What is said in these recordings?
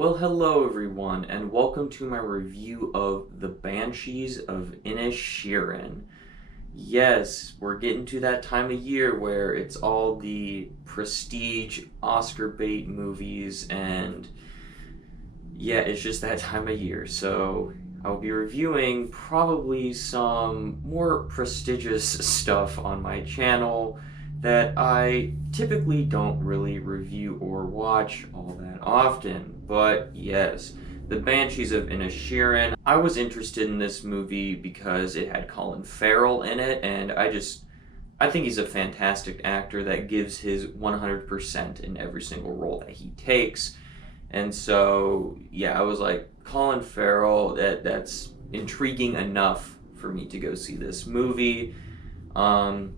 Well, hello everyone, and welcome to my review of The Banshees of Inisherin. Yes, we're getting to that time of year where it's all the prestige Oscar bait movies, and yeah, it's just that time of year. So I'll be reviewing probably some more prestigious stuff on my channel that I typically don't really review or watch all that often. But yes, The Banshees of Inisherin. I was interested in this movie because it had Colin Farrell in it, and I think he's a fantastic actor that gives his 100% in every single role that he takes. And so, yeah, I was like, Colin Farrell, that's intriguing enough for me to go see this movie. Um,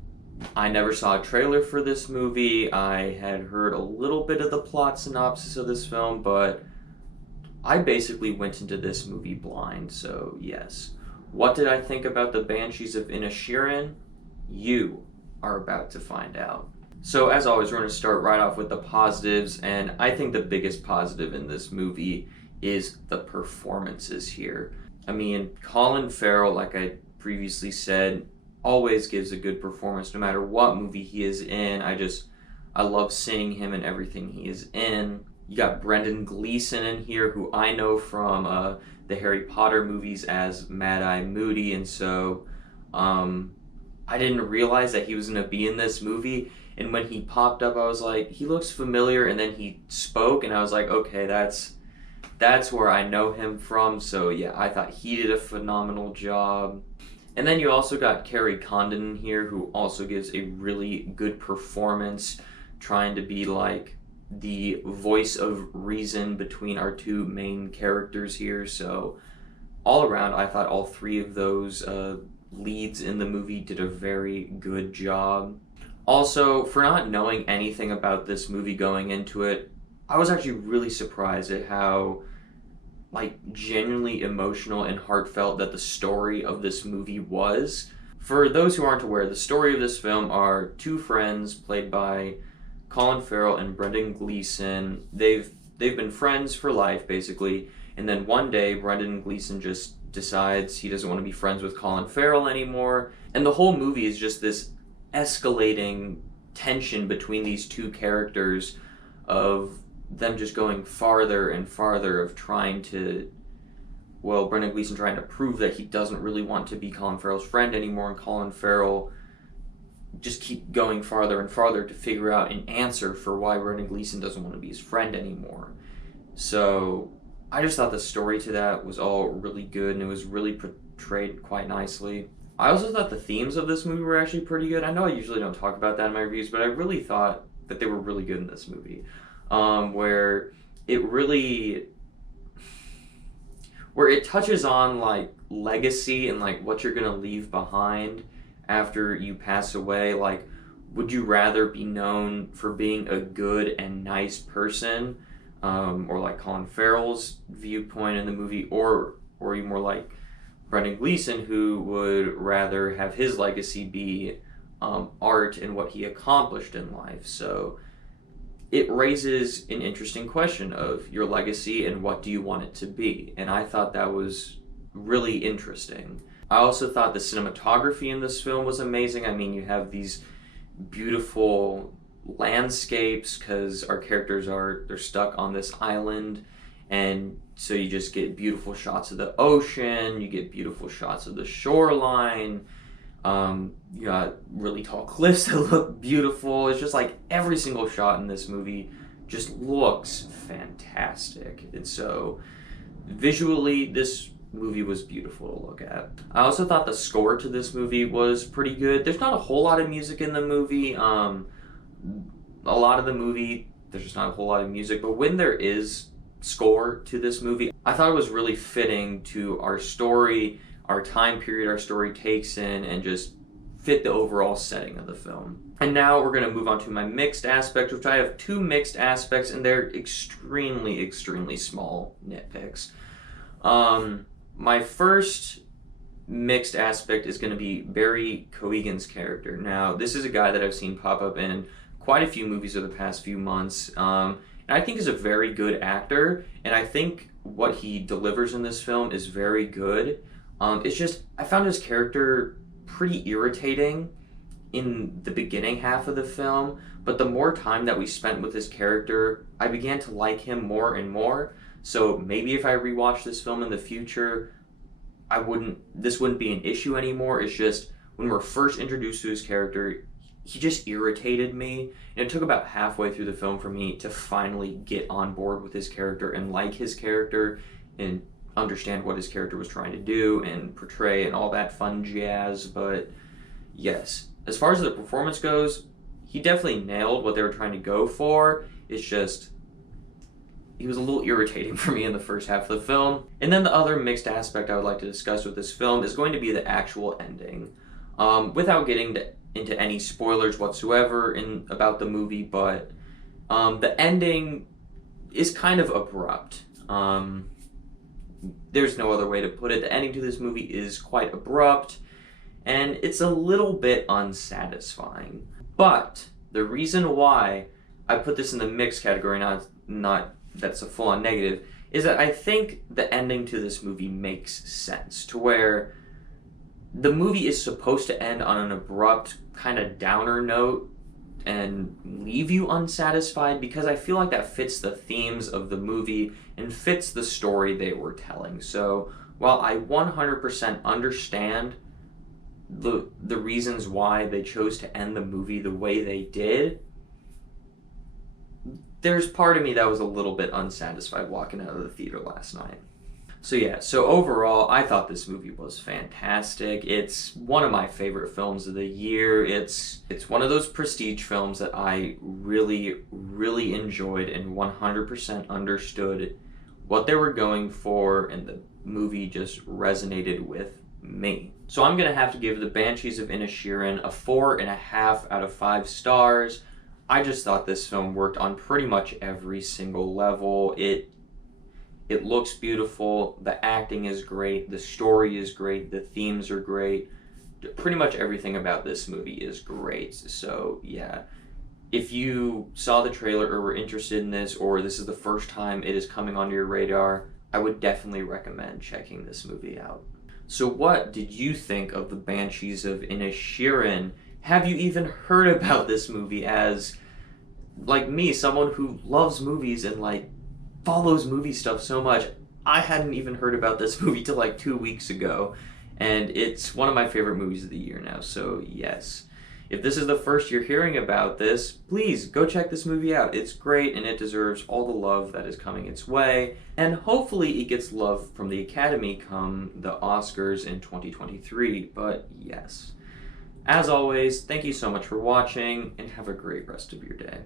I never saw a trailer for this movie. I had heard a little bit of the plot synopsis of this film, but I basically went into this movie blind, so yes. What did I think about the Banshees of Inisherin? You are about to find out. So as always, we're going to start right off with the positives, and I think the biggest positive in this movie is the performances here. I mean, Colin Farrell, like I previously said, always gives a good performance no matter what movie he is in. I love seeing him in everything he is in. You got Brendan Gleeson in here, who I know from the Harry Potter movies as Mad-Eye Moody, and so I didn't realize that he was going to be in this movie. And when he popped up, I was like, he looks familiar, and then he spoke, and I was like, okay, that's where I know him from. So yeah, I thought he did a phenomenal job. And then you also got Carrie Condon in here, who also gives a really good performance, trying to be like the voice of reason between our two main characters here. So all around, I thought all three of those leads in the movie did a very good job. Also, for not knowing anything about this movie going into it, I was actually really surprised at how genuinely emotional and heartfelt that the story of this movie was. For those who aren't aware, the story of this film are two friends played by Colin Farrell and Brendan Gleeson. They've been friends for life basically, and then one day Brendan Gleeson just decides he doesn't want to be friends with Colin Farrell anymore, and the whole movie is just this escalating tension between these two characters of them just going farther and farther of trying to, well, Brendan Gleeson trying to prove that he doesn't really want to be Colin Farrell's friend anymore, and Colin Farrell just keep going farther and farther to figure out an answer for why Brendan Gleeson doesn't want to be his friend anymore. So I just thought the story to that was all really good, and it was really portrayed quite nicely. I also thought the themes of this movie were actually pretty good. I know I usually don't talk about that in my reviews, but I really thought that they were really good in this movie. Where it touches on like legacy and like what you're gonna leave behind after you pass away. Like, would you rather be known for being a good and nice person, or like Colin Farrell's viewpoint in the movie, or are you more like Brendan Gleeson, who would rather have his legacy be art and what he accomplished in life? So it raises an interesting question of your legacy and what do you want it to be. And I thought that was really interesting. I also thought the cinematography in this film was amazing. I mean, you have these beautiful landscapes because our characters they're stuck on this island, and so you just get beautiful shots of the ocean, you get beautiful shots of the shoreline, you got really tall cliffs that look beautiful. It's just like every single shot in this movie just looks fantastic. And so visually, this movie was beautiful to look at. I also thought the score to this movie was pretty good. There's not a whole lot of music in the movie. A lot of the movie, there's just not a whole lot of music, but when there is score to this movie, I thought it was really fitting to our story, our time period our story takes in, and just fit the overall setting of the film. And now we're going to move on to my mixed aspects, which I have two mixed aspects, and they're extremely small nitpicks. My first mixed aspect is going to be Barry Keoghan's character. Now, this is a guy that I've seen pop up in quite a few movies over the past few months, and I think is a very good actor, and I think what he delivers in this film is very good. It's just I found his character pretty irritating in the beginning half of the film, but the more time that we spent with his character, I began to like him more and more. So maybe if I rewatch this film in the future, this wouldn't be an issue anymore. It's just when we're first introduced to his character, he just irritated me. And it took about halfway through the film for me to finally get on board with his character and like his character and understand what his character was trying to do and portray and all that fun jazz. But yes, as far as the performance goes, he definitely nailed what they were trying to go for. It's just he was a little irritating for me in the first half of the film. And then the other mixed aspect I would like to discuss with this film is going to be the actual ending. Without getting into any spoilers whatsoever about the movie, but the ending is kind of abrupt. There's no other way to put it. The ending to this movie is quite abrupt, and it's a little bit unsatisfying. But the reason why I put this in the mixed category, not that's a full-on negative, is that I think the ending to this movie makes sense, to where the movie is supposed to end on an abrupt, kind of downer note and leave you unsatisfied, because I feel like that fits the themes of the movie and fits the story they were telling. So while I 100% understand the reasons why they chose to end the movie the way they did, there's part of me that was a little bit unsatisfied walking out of the theater last night. So yeah, so overall, I thought this movie was fantastic. It's one of my favorite films of the year. It's one of those prestige films that I really, really enjoyed and 100% understood what they were going for, and the movie just resonated with me. So I'm gonna have to give the Banshees of Inisherin a 4.5 out of 5 stars. I just thought this film worked on pretty much every single level. It looks beautiful, the acting is great, the story is great, the themes are great. Pretty much everything about this movie is great. So yeah, if you saw the trailer or were interested in this, or this is the first time it is coming onto your radar, I would definitely recommend checking this movie out. So what did you think of the Banshees of Inisherin? Have you even heard about this movie? As, like me, someone who loves movies and follows movie stuff so much, I hadn't even heard about this movie till 2 weeks ago, and it's one of my favorite movies of the year now. So yes, if this is the first you're hearing about this, please go check this movie out. It's great, and it deserves all the love that is coming its way, and hopefully it gets love from the Academy come the Oscars in 2023. But yes, as always, thank you so much for watching, and have a great rest of your day.